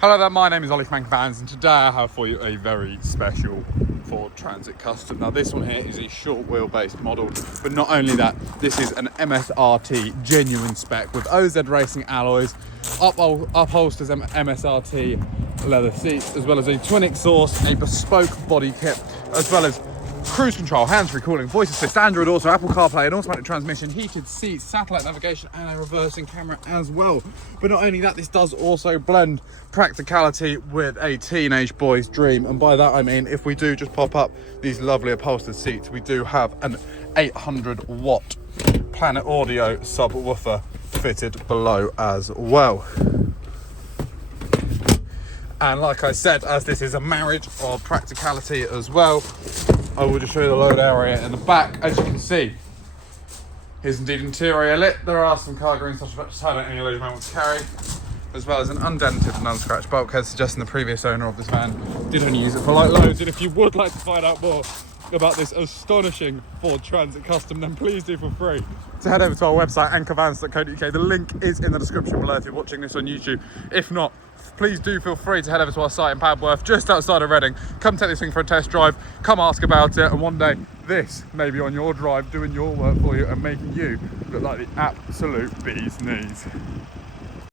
Hello there, my name is Ollie from Vans, and today I have for you a very special Ford Transit Custom. Now this one here is a short wheelbase model, but not only that, this is an MSRT genuine spec with OZ Racing alloys, upholsters MSRT leather seats, as well as a twin exhaust, a bespoke body kit, as well as cruise control, hands-free cooling, voice assist, Android Auto, Apple CarPlay, an automatic transmission, heated seats, satellite navigation, and a reversing camera as well. But not only that, this does also blend practicality with a teenage boy's dream. And by that I mean, if we do just pop up these lovely upholstered seats, we do have an 800-watt Planet Audio subwoofer fitted below as well. And like I said, as this is a marriage of practicality as well, I will just show you the load area in the back. As you can see, here's indeed interior lit. There are some car greens such as any load you might want to carry, as well as an undented and unscratched bulkhead, suggesting the previous owner of this van did only use it for light loads. And if you would like to find out more about this astonishing Ford Transit Custom, then please do feel free to head over to our website, anchorvans.co.uk. The link is in the description below if you're watching this on YouTube. If not, please do feel free to head over to our site in Padworth, just outside of Reading. Come take this thing for a test drive, come ask about it, and one day this may be on your drive doing your work for you and making you look like the absolute bee's knees.